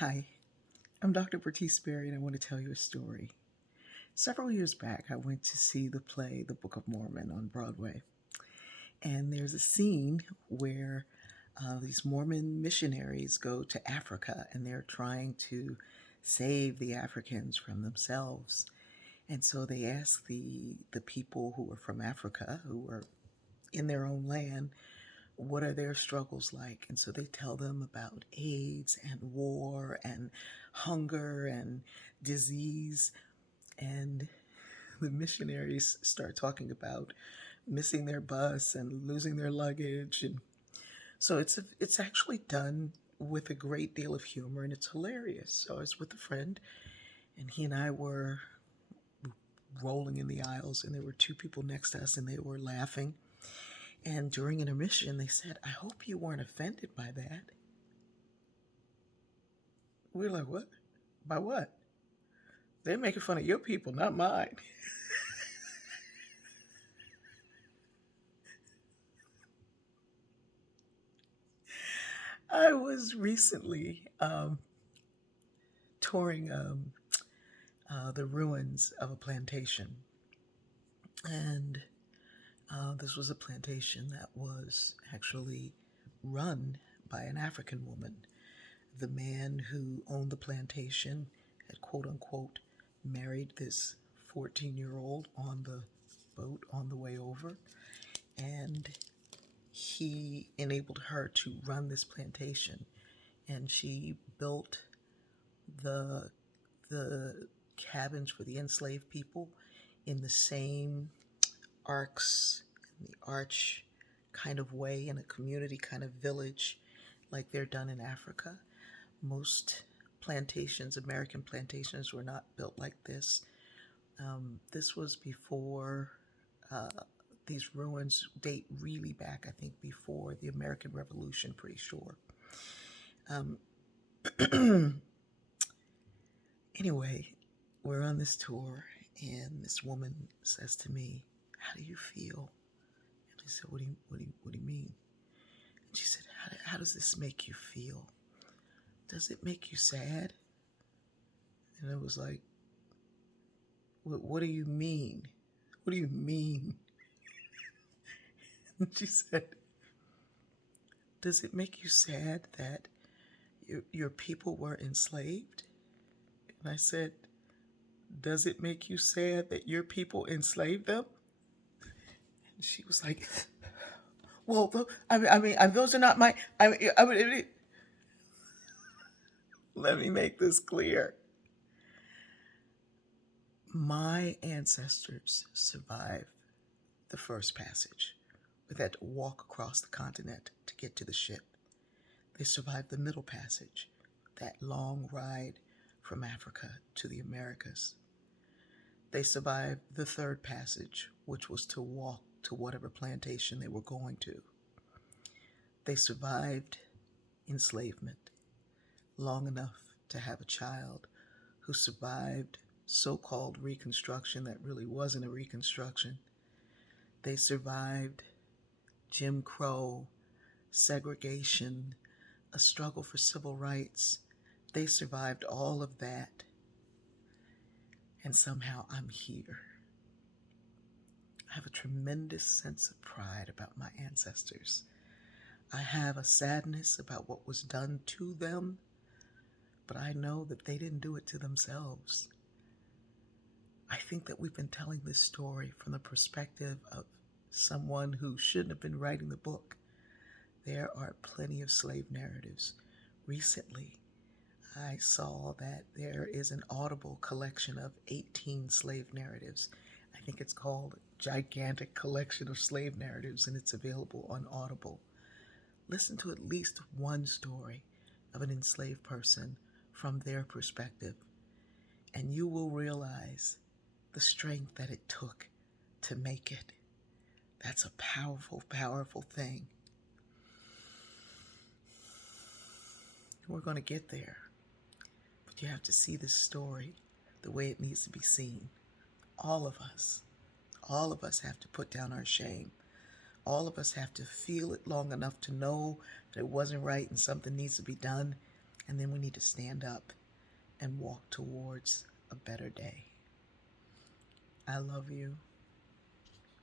Hi, I'm Dr. Bertice Berry, and I want to tell you a story. Several years back, I went to see the play The Book of Mormon on Broadway. And there's a scene where these Mormon missionaries go to Africa and they're trying to save the Africans from themselves. And so they ask the people who are from Africa, who are in their own land, what are their struggles like? And so they tell them about AIDS and war and hunger and disease. And the missionaries start talking about missing their bus and losing their luggage. And so it's actually done with a great deal of humor and it's hilarious. So I was with a friend and he and I were rolling in the aisles and there were two people next to us and they were laughing. And during intermission, they said, "I hope you weren't offended by that." We were like, "What? By what?" "They're making fun of your people, not mine." I was recently touring the ruins of a plantation. And this was a plantation that was actually run by an African woman. The man who owned the plantation had, quote unquote, married this 14-year-old on the boat on the way over. And he enabled her to run this plantation. And she built the cabins for the enslaved people in the same arcs, in the arch kind of way, in a community kind of village like they're done in Africa. Most plantations, American plantations, were not built like this. This was before, uh, these ruins date really back, I think, before the American Revolution, pretty sure. Um, anyway, we're on this tour, and this woman says to me, "How do you feel?" And I said, what do you mean?" And she said, how does this make you feel? Does it make you sad?" And I was like, what do you mean? What do you mean? And she said, "Does it make you sad that your people were enslaved?" And I said, "Does it make you sad that your people enslaved them?" And she was like, "Well, those are not my. Let me make this clear. My ancestors survived the first passage. We had to walk across the continent to get to the ship. They survived the middle passage, that long ride from Africa to the Americas. They survived the third passage, which was to walk to whatever plantation they were going to. They survived enslavement long enough to have a child who survived so-called Reconstruction that really wasn't a Reconstruction. They survived Jim Crow, segregation, a struggle for civil rights. They survived all of that. And somehow I'm here. I have a tremendous sense of pride about my ancestors. I have a sadness about what was done to them, but I know that they didn't do it to themselves. I think that we've been telling this story from the perspective of someone who shouldn't have been writing the book. There are plenty of slave narratives. Recently, I saw that there is an Audible collection of 18 slave narratives. I think it's called Gigantic Collection of Slave Narratives, and it's available on Audible. Listen to at least one story of an enslaved person from their perspective, and you will realize the strength that it took to make it. That's a powerful, powerful thing. We're going to get there, but you have to see this story the way it needs to be seen. All of us have to put down our shame. All of us have to feel it long enough to know that it wasn't right and something needs to be done, And then we need to stand up and walk towards a better day. I love you.